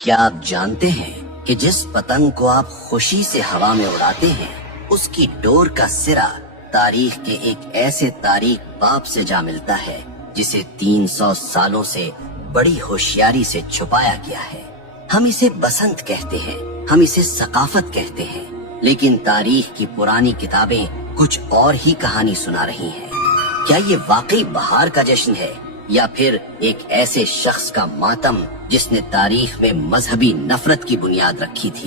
کیا آپ جانتے ہیں کہ جس پتنگ کو آپ خوشی سے ہوا میں اڑاتے ہیں اس کی ڈور کا سرا تاریخ کے ایک ایسے تاریخ باب سے جا ملتا ہے جسے 300 سالوں سے بڑی ہوشیاری سے چھپایا گیا ہے۔ ہم اسے بسنت کہتے ہیں، ہم اسے ثقافت کہتے ہیں، لیکن تاریخ کی پرانی کتابیں کچھ اور ہی کہانی سنا رہی ہیں۔ کیا یہ واقعی بہار کا جشن ہے یا پھر ایک ایسے شخص کا ماتم جس نے تاریخ میں مذہبی نفرت کی بنیاد رکھی تھی؟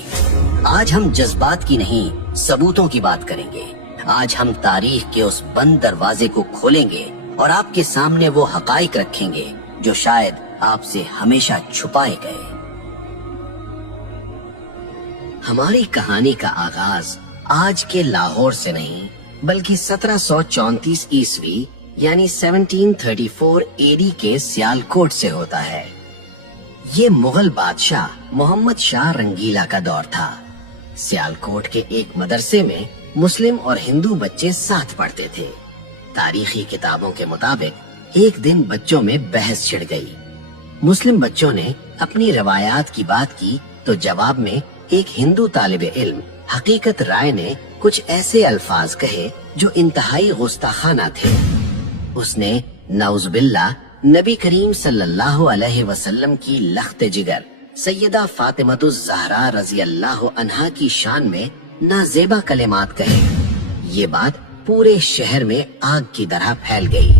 آج ہم جذبات کی نہیں ثبوتوں کی بات کریں گے۔ آج ہم تاریخ کے اس بند دروازے کو کھولیں گے اور آپ کے سامنے وہ حقائق رکھیں گے جو شاید آپ سے ہمیشہ چھپائے گئے۔ ہماری کہانی کا آغاز آج کے لاہور سے نہیں بلکہ 1734 عیسوی یعنی 1734 AD کے سیالکوٹ سے ہوتا ہے۔ یہ مغل بادشاہ محمد شاہ رنگیلا کا دور تھا۔ سیالکوٹ کے ایک مدرسے میں مسلم اور ہندو بچے ساتھ پڑھتے تھے۔ تاریخی کتابوں کے مطابق ایک دن بچوں میں بحث چھڑ گئی۔ مسلم بچوں نے اپنی روایات کی بات کی تو جواب میں ایک ہندو طالب علم حقیقت رائے نے کچھ ایسے الفاظ کہے جو انتہائی گستاخانہ تھے۔ اس نے نعوذ باللہ نبی کریم صلی اللہ علیہ وسلم کی لخت جگر سیدہ فاطمۃ الزہرا رضی اللہ عنہا کی شان میں نازیبا کلمات کہے۔ یہ بات پورے شہر میں آگ کی طرح پھیل گئی۔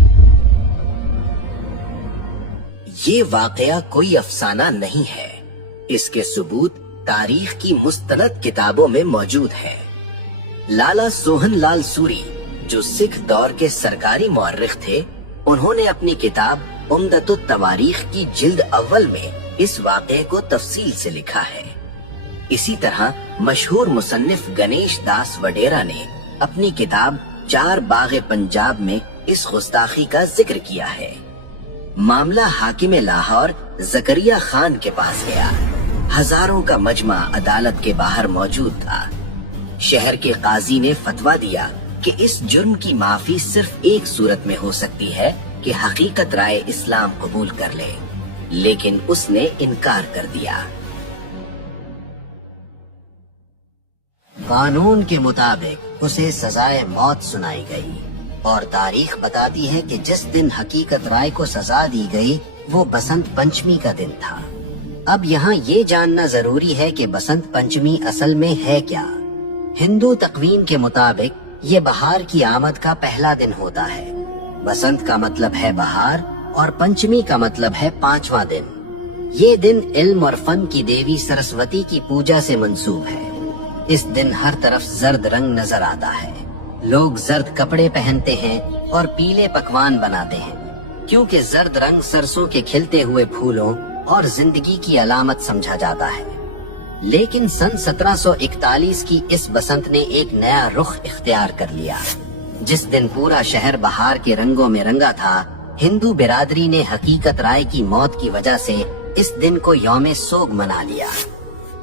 یہ واقعہ کوئی افسانہ نہیں ہے، اس کے ثبوت تاریخ کی مستند کتابوں میں موجود ہے۔ لالا سوہن لال سوری جو سکھ دور کے سرکاری مورخ تھے، انہوں نے اپنی کتاب عمدۃ التواریخ کی جلد اول میں اس واقعے کو تفصیل سے لکھا ہے۔ اسی طرح مشہور مصنف گنیش داس وڈیرا نے اپنی کتاب چار باغ پنجاب میں اس گستاخی کا ذکر کیا ہے۔ معاملہ حاکم لاہور زکریا خان کے پاس گیا۔ ہزاروں کا مجمع عدالت کے باہر موجود تھا۔ شہر کے قاضی نے فتویٰ دیا کہ اس جرم کی معافی صرف ایک صورت میں ہو سکتی ہے کہ حقیقت رائے اسلام قبول کر لے، لیکن اس نے انکار کر دیا۔ قانون کے مطابق اسے سزائے موت سنائی گئی اور تاریخ بتاتی ہے کہ جس دن حقیقت رائے کو سزا دی گئی وہ بسنت پنچمی کا دن تھا۔ اب یہاں یہ جاننا ضروری ہے کہ بسنت پنچمی اصل میں ہے کیا۔ ہندو تقویم کے مطابق یہ بہار کی آمد کا پہلا دن ہوتا ہے۔ بسنت کا مطلب ہے بہار اور پنچمی کا مطلب ہے 5واں دن۔ یہ دن علم اور فن کی دیوی سرسوتی کی پوجا سے منسوب ہے۔ اس دن ہر طرف زرد رنگ نظر آتا ہے۔ لوگ زرد کپڑے پہنتے ہیں اور پیلے پکوان بناتے ہیں کیونکہ زرد رنگ سرسوں کے کھلتے ہوئے پھولوں اور زندگی کی علامت سمجھا جاتا ہے۔ لیکن سن 1741 کی اس بسنت نے ایک نیا رخ اختیار کر لیا۔ جس دن پورا شہر بہار کے رنگوں میں رنگا تھا، ہندو برادری نے حقیقت رائے کی موت کی وجہ سے اس دن کو یوم سوگ منا لیا۔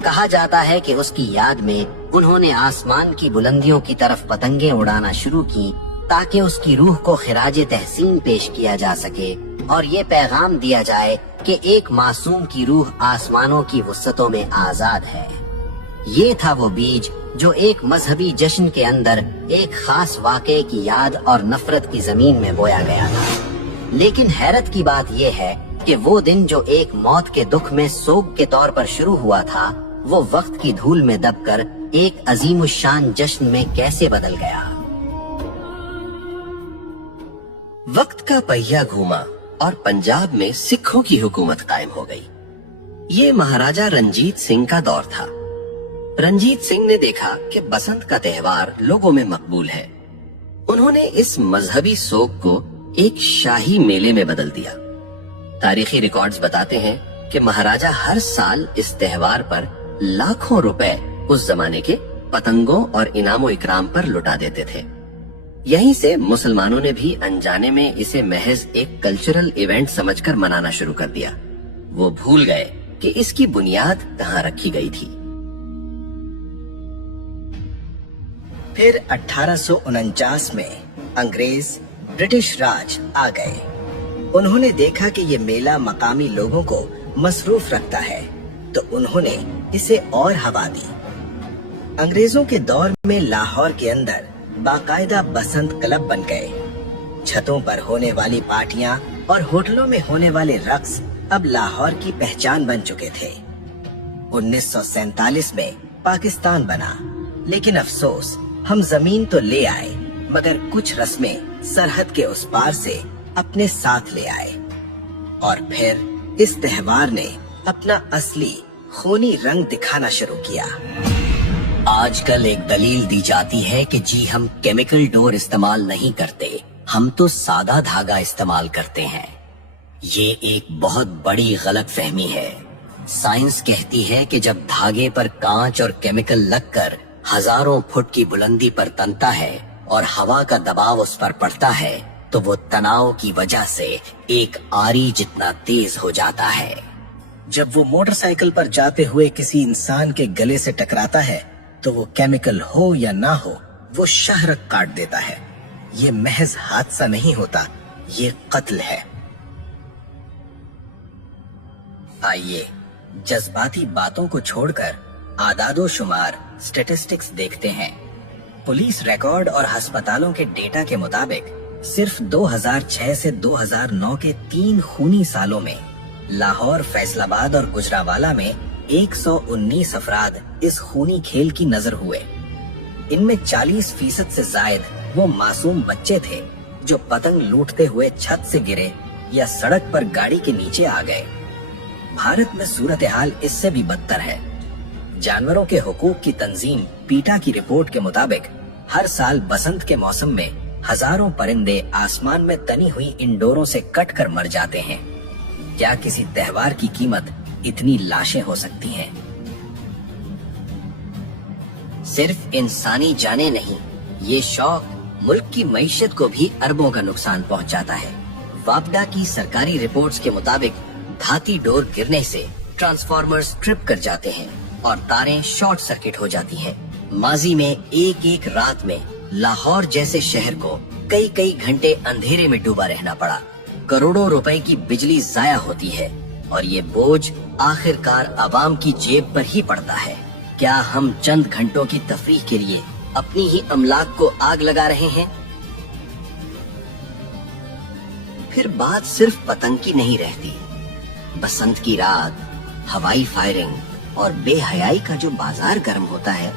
کہا جاتا ہے کہ اس کی یاد میں انہوں نے آسمان کی بلندیوں کی طرف پتنگیں اڑانا شروع کی تاکہ اس کی روح کو خراج تحسین پیش کیا جا سکے اور یہ پیغام دیا جائے کہ ایک معصوم کی روح آسمانوں کی وسعتوں میں آزاد ہے۔ یہ تھا وہ بیج جو ایک مذہبی جشن کے اندر ایک خاص واقعے کی یاد اور نفرت کی زمین میں بویا گیا تھا۔ لیکن حیرت کی بات یہ ہے کہ وہ دن جو ایک موت کے دکھ میں سوگ کے طور پر شروع ہوا تھا، وہ وقت کی دھول میں دب کر ایک عظیم الشان جشن میں کیسے بدل گیا۔ وقت کا پہیہ گھوما اور پنجاب میں سکھوں کی حکومت قائم ہو گئی۔ یہ مہاراجہ رنجیت سنگھ کا دور تھا۔ رنجیت سنگھ نے دیکھا کہ بسنت کا تہوار لوگوں میں مقبول ہے۔ انہوں نے اس مذہبی سوگ کو ایک شاہی میلے میں بدل دیا۔ تاریخی ریکارڈز بتاتے ہیں کہ مہاراجہ ہر سال اس تہوار پر لاکھوں روپے اس زمانے کے پتنگوں اور انعام و اکرام پر لٹا دیتے تھے۔ یہیں سے مسلمانوں نے بھی انجانے میں اسے محض ایک کلچرل ایونٹ سمجھ کر منانا شروع کر دیا۔ وہ بھول گئے کہ اس کی بنیاد کہاں رکھی گئی تھی۔ پھر 1849 میں انگریز برٹش راج آ گئے۔ انہوں نے دیکھا کہ یہ میلہ مقامی لوگوں کو مصروف رکھتا ہے تو انہوں نے اسے اور ہوا دی۔ انگریزوں کے دور میں لاہور کے اندر باقاعدہ بسنت کلب بن گئے۔ چھتوں پر ہونے والی پارٹیاں اور ہوٹلوں میں ہونے والے رقص اب لاہور کی پہچان بن چکے تھے۔ 1947 میں پاکستان بنا، لیکن افسوس ہم زمین تو لے آئے مگر کچھ رسمیں سرحد کے اس پار سے اپنے ساتھ لے آئے، اور پھر اس تہوار نے اپنا اصلی خونی رنگ دکھانا شروع کیا۔ آج کل ایک دلیل دی جاتی ہے کہ جی ہم کیمیکل ڈور استعمال نہیں کرتے، ہم تو سادہ دھاگا استعمال کرتے ہیں۔ یہ ایک بہت بڑی غلط فہمی ہے۔ سائنس کہتی ہے کہ جب دھاگے پر کانچ اور کیمیکل لگ کر ہزاروں فٹ کی بلندی پر تنتا ہے اور ہوا کا دباؤ اس پر پڑتا ہے تو وہ تناؤ کی وجہ سے ایک آری جتنا تیز ہو جاتا ہے۔ جب وہ موٹر سائیکل پر جاتے ہوئے کسی انسان کے گلے سے ٹکراتا ہے تو وہ کیمیکل ہو یا نہ ہو وہ شہرک کاٹ دیتا ہے۔ یہ محض حادثہ نہیں ہوتا، یہ قتل ہے۔ آئیے جذباتی باتوں کو چھوڑ کر اعداد و شمار اسٹیٹسٹکس دیکھتے ہیں۔ پولیس ریکارڈ اور ہسپتالوں کے ڈیٹا کے مطابق صرف 2006 سے 2009 کے 3 خونی سالوں میں لاہور، فیصل آباد اور گجرانوالہ میں 119 افراد اس خونی کھیل کی نظر ہوئے۔ ان میں 40% سے زائد وہ معصوم بچے تھے جو پتنگ لوٹتے ہوئے چھت سے گرے یا سڑک پر گاڑی کے نیچے آ گئے۔ بھارت میں صورتحال اس سے بھی بدتر ہے۔ جانوروں کے حقوق کی تنظیم پیٹا کی رپورٹ کے مطابق ہر سال بسنت کے موسم میں ہزاروں پرندے آسمان میں تنی ہوئی ان ڈوروں سے کٹ کر مر جاتے ہیں۔ کیا کسی تہوار کی قیمت اتنی لاشیں ہو سکتی ہیں؟ صرف انسانی جانیں نہیں، یہ شوق ملک کی معیشت کو بھی اربوں کا نقصان پہنچاتا ہے۔ واپڈا کی سرکاری رپورٹس کے مطابق دھاتی ڈور گرنے سے ٹرانسفارمرز ٹرپ کر جاتے ہیں اور تاریں شارٹ سرکٹ ہو جاتی ہیں۔ ماضی میں ایک رات میں لاہور جیسے شہر کو کئی گھنٹے اندھیرے میں ڈوبا رہنا پڑا۔ کروڑوں روپے کی بجلی ضائع ہوتی ہے اور یہ بوجھ آخر کار عوام کی جیب پر ہی پڑتا ہے۔ کیا ہم چند گھنٹوں کی تفریح کے لیے اپنی ہی املاک کو آگ لگا رہے ہیں؟ پھر بات صرف پتنگ کی نہیں رہتی۔ بسنت کی رات، ہوائی فائرنگ اور بے حیائی کا جو بازار گرم ہوتا ہے،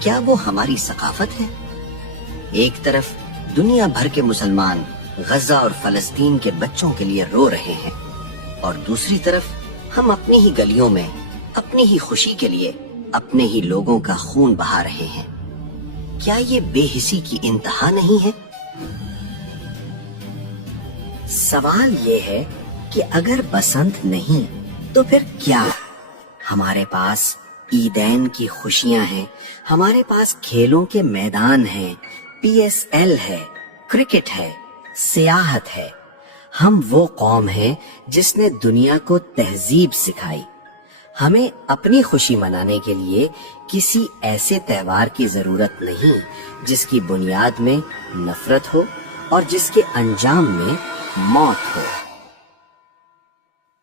کیا وہ ہماری ثقافت ہے؟ ایک طرف دنیا بھر کے مسلمان غزہ اور فلسطین کے بچوں کے لیے رو رہے ہیں اور دوسری طرف ہم اپنی ہی گلیوں میں اپنی ہی خوشی کے لیے اپنے ہی لوگوں کا خون بہا رہے ہیں۔ کیا یہ بے حسی کی انتہا نہیں ہے؟ سوال یہ ہے کہ اگر بسنت نہیں تو پھر کیا؟ ہمارے پاس عیدین کی خوشیاں ہیں، ہمارے پاس کھیلوں کے میدان ہیں، PSL ہے، کرکٹ ہے، سیاحت ہے۔ ہم وہ قوم ہیں جس نے دنیا کو تہذیب سکھائی۔ ہمیں اپنی خوشی منانے کے لیے کسی ایسے تہوار کی ضرورت نہیں جس کی بنیاد میں نفرت ہو اور جس کے انجام میں موت ہو۔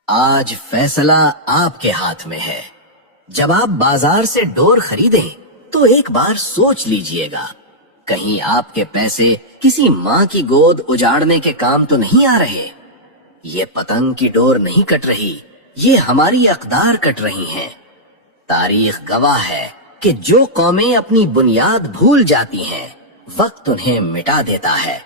آج فیصلہ آپ کے ہاتھ میں ہے۔ جب آپ بازار سے ڈور خریدیں تو ایک بار سوچ لیجئے گا، کہیں آپ کے پیسے کسی ماں کی گود اجاڑنے کے کام تو نہیں آ رہے۔ یہ پتنگ کی ڈور نہیں کٹ رہی، یہ ہماری اقدار کٹ رہی ہیں۔ تاریخ گواہ ہے کہ جو قومیں اپنی بنیاد بھول جاتی ہیں، وقت انہیں مٹا دیتا ہے۔